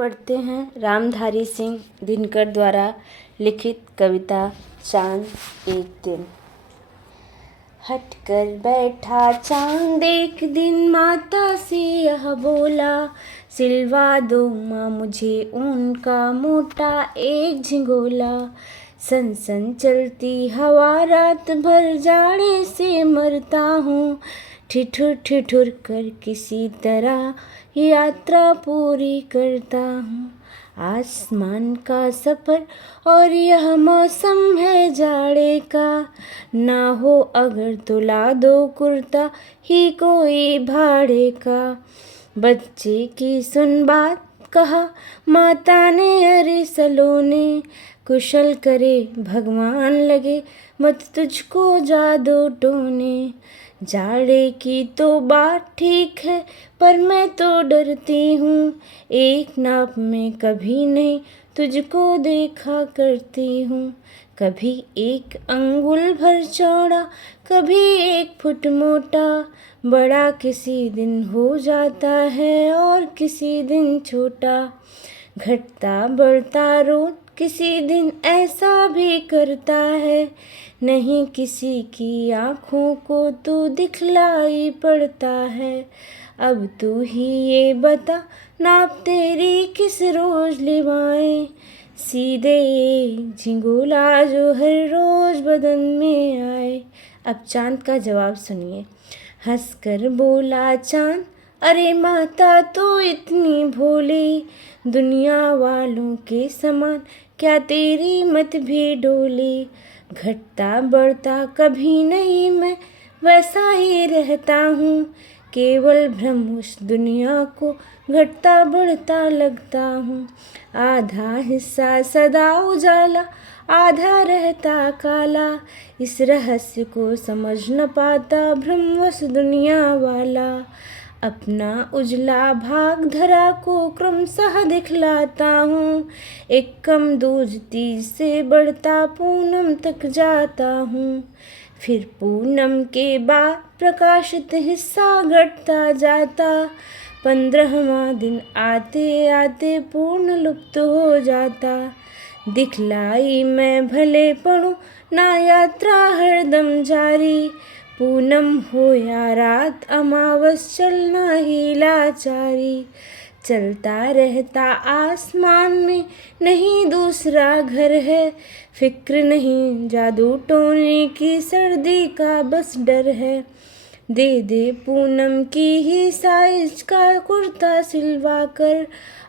पढ़ते हैं रामधारी सिंह दिनकर द्वारा लिखित कविता चांद एक दिन। हट कर बैठा चांद एक दिन माता से यह बोला, सिलवा दो माँ मुझे ऊन का मोटा एक झिंगोला। सन सन चलती हवा रात भर जाड़े से मरता हूँ, ठिठुर ठिठुर कर किसी तरह यात्रा पूरी करता हूँ। आसमान का सफ़र और यह मौसम है जाड़े का, ना हो अगर तो ला दो कुर्ता ही कोई भाड़े का। बच्चे की सुन बात कहा माता ने, अरे सलोने कुशल करे भगवान लगे मत तुझको जादू टोने। जाड़े की तो बात ठीक है पर मैं तो डरती हूँ, एक नाप में कभी नहीं तुझको देखा करती हूँ। कभी एक अंगुल भर चौड़ा कभी 1 फुट मोटा, बड़ा किसी दिन हो जाता है और किसी दिन छोटा। घटता बढ़ता रोज किसी दिन ऐसा भी करता है, नहीं किसी की आँखों को तो दिखलाई पड़ता है। अब तू ही ये बता नाप तेरी किस रोज लिवाएं, सीधे झिंगोला जो हर रोज बदन में आए। अब चांद का जवाब सुनिए। हंसकर बोला चांद, अरे माता तो इतनी भोली, दुनिया वालों के समान क्या तेरी मत भी डोली। घटता बढ़ता कभी नहीं मैं वैसा ही रहता हूँ, केवल भ्रम उस दुनिया को घटता बढ़ता लगता हूँ। आधा हिस्सा सदा उजाला आधा रहता काला, इस रहस्य को समझ न पाता भ्रमवश दुनिया वाला। अपना उजला भाग धरा को क्रमशः दिखलाता हूँ, एक कम दूजती से बढ़ता पूनम तक जाता हूँ। फिर पूनम के बाद प्रकाशित हिस्सा घटता जाता, 15वां दिन आते आते पूर्ण लुप्त हो जाता। दिखलाई मैं भले पढ़ूं ना यात्रा हरदम जारी, पूनम हो या रात अमावस चलना ही लाचारी। चलता रहता आसमान में नहीं दूसरा घर है, फिक्र नहीं जादू टोने की सर्दी का बस डर है। दे दे पूनम की ही साइज का कुर्ता सिलवा कर,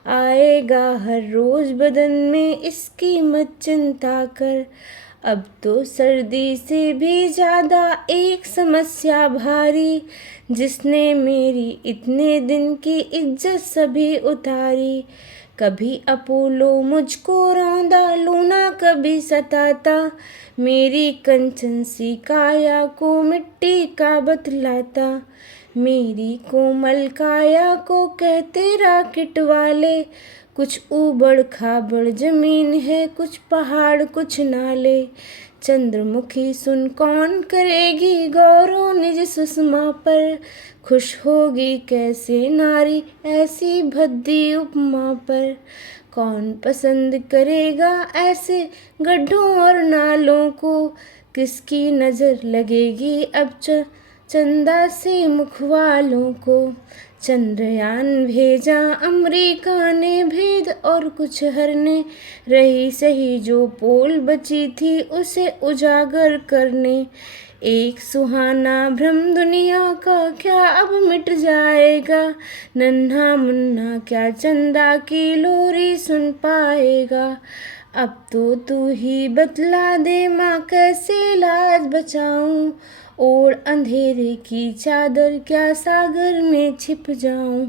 आएगा हर रोज बदन में इसकी मत चिंता कर। अब तो सर्दी से भी ज़्यादा एक समस्या भारी, जिसने मेरी इतने दिन की इज्जत सभी उतारी। कभी अपोलो मुझको रौंदा लूना कभी सताता, मेरी कंचन सी काया को मिट्टी का बतलाता। मेरी कोमल काया को कहते राकेट वाले, कुछ ऊबड़ खाबड़ जमीन है कुछ पहाड़ कुछ नाले। चंद्रमुखी सुन कौन करेगी गौरव निज सुषमा पर, खुश होगी कैसे नारी ऐसी भद्दी उपमा पर। कौन पसंद करेगा ऐसे गड्ढों और नालों को, किसकी नज़र लगेगी अब चंदा से मुख वालों को। चंद्रयान भेजा अमेरिका ने भेद और कुछ हरने, रही सही जो पोल बची थी उसे उजागर करने। एक सुहाना भ्रम दुनिया का क्या अब मिट जाएगा, नन्हा मुन्ना क्या चंदा की लोरी सुन पाएगा। अब तो तू ही बतला दे माँ कैसे लाज बचाऊं, और अंधेरे की चादर क्या सागर में छिप जाऊं।